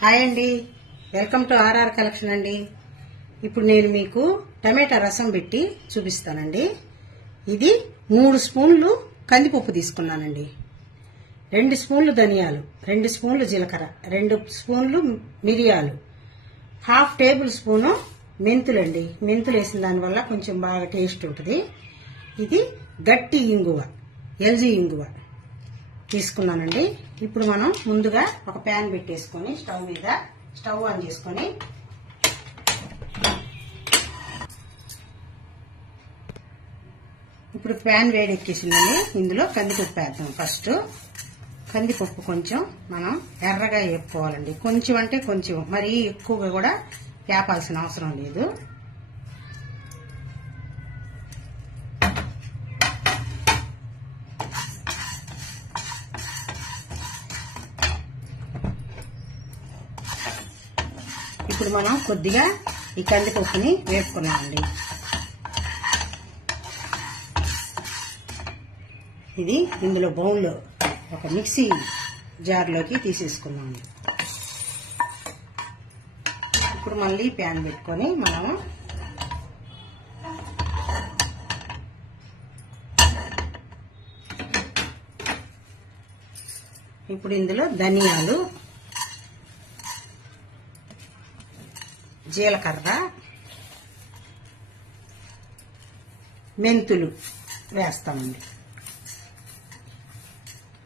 Hi అండి, welcome to RR collection అండి. ఇప్పుడు నేను మీకు టమాటా రసం పెట్టి చూపిస్తానండి. ఇది 3 స్పూన్లు కందిపప్పు తీసుకున్నానండి, 2 స్పూన్లు ధనియాలు, 2 స్పూన్లు జీలకర్ర, 2 స్పూన్లు మిరియాలు, 1/2 టేబుల్ స్పూను మెంతులండి. మెంతులు వేసిన దానివల్ల కొంచెం బాగా టేస్ట్ ఉంటుంది. ఇది గట్టి ఇంగువ, ఎల్జీ ఇంగువ తీసుకున్నానండి. ఇప్పుడు మనం ముందుగా ఒక ప్యాన్ పెట్టేసుకొని స్టవ్ ఆన్ చేసుకొని ఇప్పుడు ప్యాన్ వేడెక్కేసిందండి. ఇందులో కందిపప్పు వేద్దాం. ఫస్ట్ కందిపప్పు కొంచెం మనం ఎర్రగా వేపుకోవాలండి. కొంచెం అంటే కొంచెం, మరీ ఎక్కువగా కూడా వేపాల్సిన అవసరం లేదు. ఇప్పుడు మనం కొద్దిగా ఈ కందిపప్పుని వేపుకున్నామండి. ఇది ఇందులో బౌల్లో ఒక మిక్సీ జార్లోకి తీసేసుకున్నాము. ఇప్పుడు మళ్ళీ ప్యాన్ పెట్టుకొని మనము ఇప్పుడు ఇందులో ధనియాలు, జీలకర్ర, మెంతులు వేస్తామండి.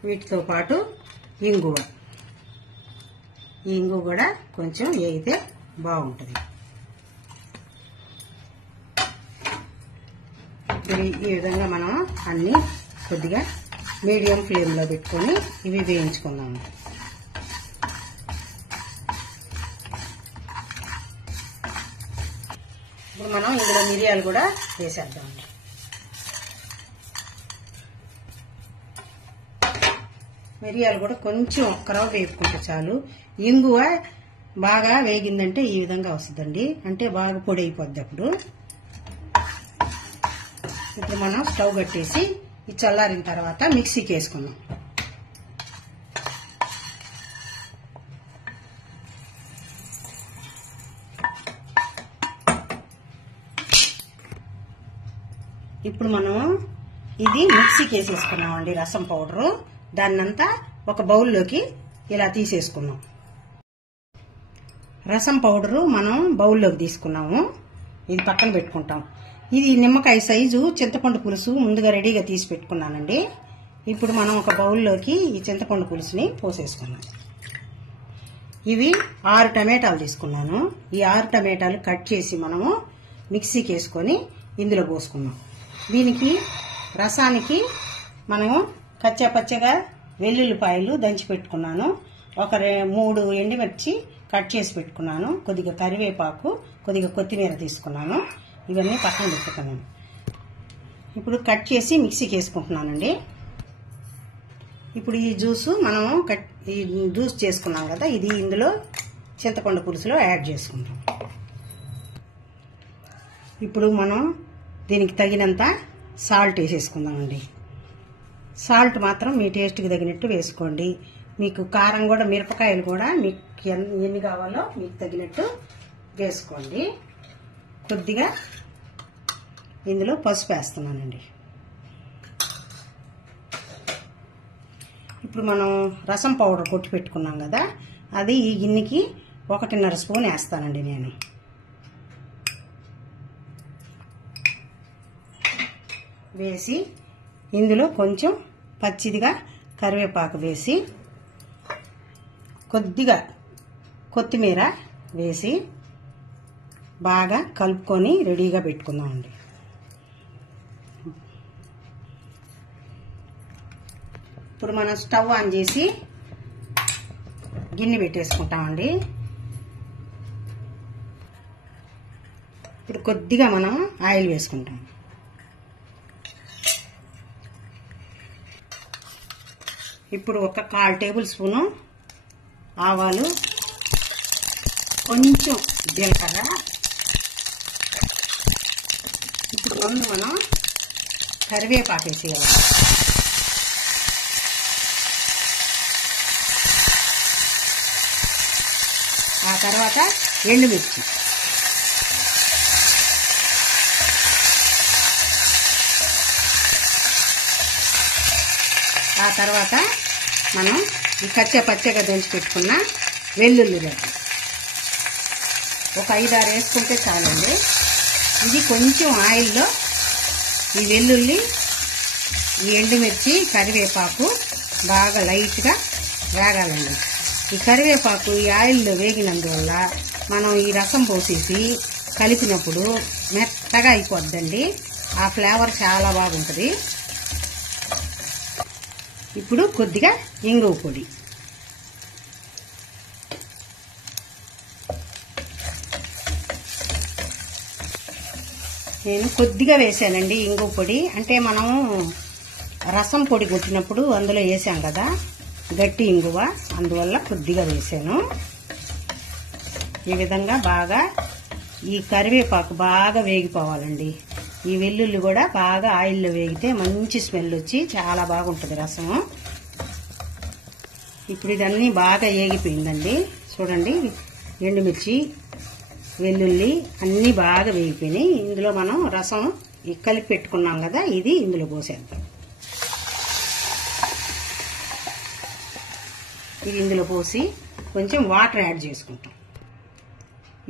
వీటితో పాటు ఇంగువ, ఈ ఇంగువ కూడా కొంచెం వేగితే బాగుంటుంది. ఈ విధంగా మనం అన్ని కొద్దిగా మీడియం ఫ్లేమ్లో పెట్టుకొని ఇవి వేయించుకున్నాము. ఇప్పుడు మనం ఇందులో మిరియాలు కూడా వేసేద్దామండి. మిరియాలు కూడా కొంచెం ఒక్కరవ వేపుకుంటే చాలు. ఇంగువ బాగా వేగిందంటే ఈ విధంగా వస్తుందండి, అంటే బాగా పొడి అయిపోద్ది. ఇప్పుడు మనం స్టవ్ కట్టేసి ఈ చల్లారిన తర్వాత మిక్సీకి వేసుకుందాం. ఇప్పుడు మనం ఇది మిక్సీకి వేసేసుకున్నామండి రసం పౌడరు. దాన్నంతా ఒక బౌల్లోకి ఇలా తీసేసుకున్నాం. రసం పౌడరు మనం బౌల్లోకి తీసుకున్నాము. ఇది పక్కన పెట్టుకుంటాం. ఇది నిమ్మకాయ సైజు చింతపండు పులుసు ముందుగా రెడీగా తీసి పెట్టుకున్నానండి. ఇప్పుడు మనం ఒక బౌల్లోకి ఈ చింతపండు పులుసుని పోసేసుకున్నాం. ఇవి 6 టమాటాలు తీసుకున్నాను. ఈ 6 టమాటాలు కట్ చేసి మనము మిక్సీకి వేసుకొని ఇందులో పోసుకున్నాం. దీనికి రసానికి మనము కచ్చాపచ్చగా వెల్లుల్లిపాయలు దంచి పెట్టుకున్నాను, ఒక 3 ఎండుమిర్చి కట్ చేసి పెట్టుకున్నాను, కొద్దిగా కరివేపాకు, కొద్దిగా కొత్తిమీర తీసుకున్నాను. ఇవన్నీ పక్కన పెట్టుకున్నాను. ఇప్పుడు కట్ చేసి మిక్సీకి వేసుకుంటున్నానండి. ఇప్పుడు ఈ జ్యూసు మనము ఈ జ్యూస్ చేసుకున్నాం కదా, ఇది ఇందులో చింతపండు పులుసులో యాడ్ చేసుకుంటాం. ఇప్పుడు మనం దీనికి తగినంత సాల్ట్ వేసేసుకుందామండి. సాల్ట్ మాత్రం మీ టేస్ట్కి తగినట్టు వేసుకోండి. మీకు కారం కూడా, మిరపకాయలు కూడా మీకు ఎన్ని కావాలో మీకు తగినట్టు వేసుకోండి. కొద్దిగా ఇందులో పసుపు వేస్తున్నానండి. ఇప్పుడు మనం రసం పౌడర్ కొట్టి పెట్టుకున్నాం కదా, అది ఈ గిన్నెకి 1.5 స్పూన్ వేస్తానండి నేను. వేసి ఇందులో కొంచెం పచ్చిదిగా కరివేపాకు వేసి, కొద్దిగా కొత్తిమీర వేసి బాగా కలుపుకొని రెడీగా పెట్టుకుందామండి. ఇప్పుడు మనం స్టవ్ ఆన్ చేసి గిన్నె పెట్టేసుకుంటామండి. ఇప్పుడు కొద్దిగా మనం ఆయిల్ వేసుకుంటాం. ఇప్పుడు ఒక 1/4 టేబుల్ స్పూను ఆవాలు, కొంచెం జీలకర్ర, ఇప్పుడు మనం కరివేపాకు వేసేయాలి. ఆ తర్వాత ఎండుమిర్చి, ఆ తర్వాత మనం ఈ పచ్చగా దంచి పెట్టుకున్న వెల్లుల్లి రెడ్డి ఒక 5-6 వేసుకుంటే చాలండి. ఇది కొంచెం ఆయిల్లో ఈ వెల్లుల్లి, ఈ ఎండుమిర్చి, కరివేపాకు బాగా లైట్గా వేగాలండి. ఈ కరివేపాకు ఈ ఆయిల్లో వేగినందువల్ల మనం ఈ రసం పోసేసి కలిపినప్పుడు మెత్తగా అయిపోద్దండి. ఆ ఫ్లేవర్ చాలా బాగుంటుంది. ఇప్పుడు కొద్దిగా ఇంగువ పొడి, నేను కొద్దిగా వేసానండి ఇంగువ పొడి. అంటే మనం రసం పొడి కొట్టినప్పుడు అందులో వేసాం కదా గట్టి ఇంగువ, అందువల్ల కొద్దిగా వేసాను. ఈ విధంగా బాగా ఈ కరివేపాకు బాగా వేగిపోవాలండి. ఈ వెల్లుల్లి కూడా బాగా ఆయిల్లో వేగితే మంచి స్మెల్ వచ్చి చాలా బాగుంటుంది రసము. ఇప్పుడు ఇదన్నీ బాగా వేగిపోయిందండి. చూడండి, ఎండుమిర్చి, వెల్లుల్లి అన్నీ బాగా వేగిపోయినాయి. ఇందులో మనం రసం కలిపి పెట్టుకున్నాం కదా, ఇది ఇందులో పోసేద్దాం. ఇది ఇందులో పోసి కొంచెం వాటర్ యాడ్ చేసుకుంటాం.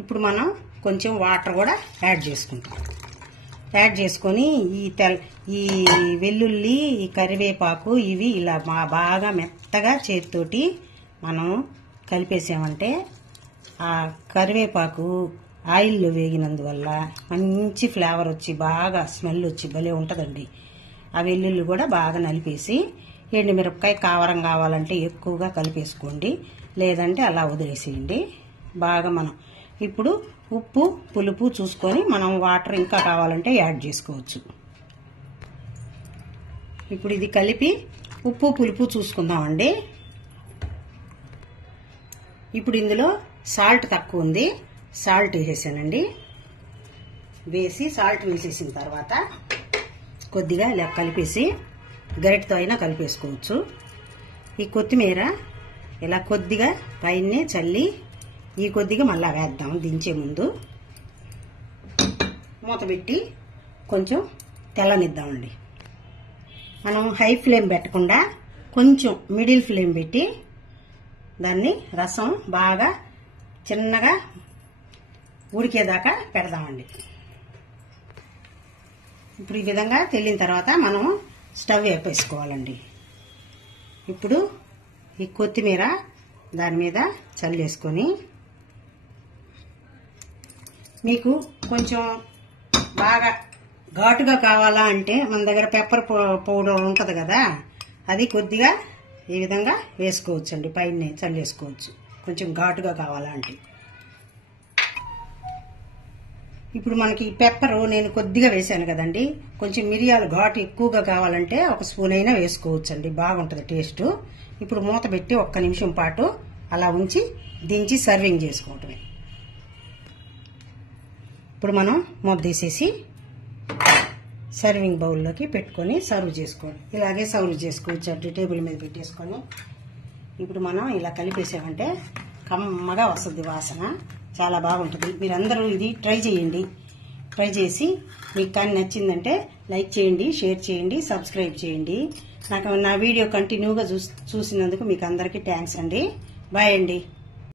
ఇప్పుడు మనం కొంచెం వాటర్ కూడా యాడ్ చేసుకుంటాం. యాడ్ చేసుకొని ఈ వెల్లుల్లి, ఈ కరివేపాకు ఇవి ఇలా బాగా మెత్తగా చేతితోటి మనం కలిపేసామంటే ఆ కరివేపాకు ఆయిల్లో వేగినందువల్ల మంచి ఫ్లేవర్ వచ్చి బాగా స్మెల్ వచ్చి భలే ఉంటుందండి. ఆ వెల్లుల్లి కూడా బాగా నలిపేసి, ఎండుమిరపకాయ కారం కావాలంటే ఎక్కువగా కలిపేసుకోండి, లేదంటే అలా వదిలేసేయండి. బాగా మనం ఇప్పుడు ఉప్పు పులుపు చూసుకొని మనం వాటర్ ఇంకా కావాలంటే యాడ్ చేసుకోవచ్చు. ఇప్పుడు ఇది కలిపి ఉప్పు పులుపు చూసుకుందామండి. ఇప్పుడు ఇందులో సాల్ట్ తక్కువ ఉంది, సాల్ట్ వేసేసానండి. సాల్ట్ వేసేసిన తర్వాత కొద్దిగా ఇలా కలిపేసి గరిటతో అయినా కలిపేసుకోవచ్చు. ఈ కొత్తిమీర ఇలా కొద్దిగా పైనే చల్లి ఈ కొద్దిగా మళ్ళా వేద్దాం. దించే ముందు మూత పెట్టి కొంచెం తెల్లనిద్దామండి. మనం హై ఫ్లేమ్ పెట్టకుండా కొంచెం మిడిల్ ఫ్లేమ్ పెట్టి దాన్ని రసం బాగా చిన్నగా ఉడికేదాకా పెడదామండి. ఇప్పుడు ఈ విధంగా తెల్లిన తర్వాత మనం స్టవ్ వేపేసుకోవాలండి. ఇప్పుడు ఈ కొత్తిమీర దాని మీద చల్లేసుకొని, మీకు కొంచెం బాగా ఘాటుగా కావాలా అంటే మన దగ్గర పెప్పర్ పౌడర్ ఉంటుంది కదా, అది కొద్దిగా ఈ విధంగా వేసుకోవచ్చండి. పైన చల్లేసుకోవచ్చు కొంచెం ఘాటుగా కావాలా అంటే. ఇప్పుడు మనకి పెప్పర్ నేను కొద్దిగా వేసాను కదండి, కొంచెం మిరియాలు ఘాటు ఎక్కువగా కావాలంటే 1 స్పూన్ అయినా వేసుకోవచ్చండి, బాగుంటుంది టేస్ట్. ఇప్పుడు మూత పెట్టి 1 నిమిషం పాటు అలా ఉంచి దించి సర్వింగ్ చేసుకోవటమే. ఇప్పుడు మనం మూత తీసేసి సర్వింగ్ బౌల్లోకి పెట్టుకొని సర్వ్ చేసుకోండి. ఇలాగే సర్వ్ చేసుకోవచ్చు టేబుల్ మీద పెట్టేసుకొని. ఇప్పుడు మనం ఇలా కలిపేసామంటే కమ్మగా వస్తుంది వాసన, చాలా బాగుంటుంది. మీరందరూ ఇది ట్రై చేయండి. ట్రై చేసి మీకు కానీ నచ్చిందంటే లైక్ చేయండి, షేర్ చేయండి, సబ్స్క్రైబ్ చేయండి. నా వీడియో కంటిన్యూగా చూసినందుకు మీకు అందరికీ థ్యాంక్స్ అండి. బాయ్ అండి.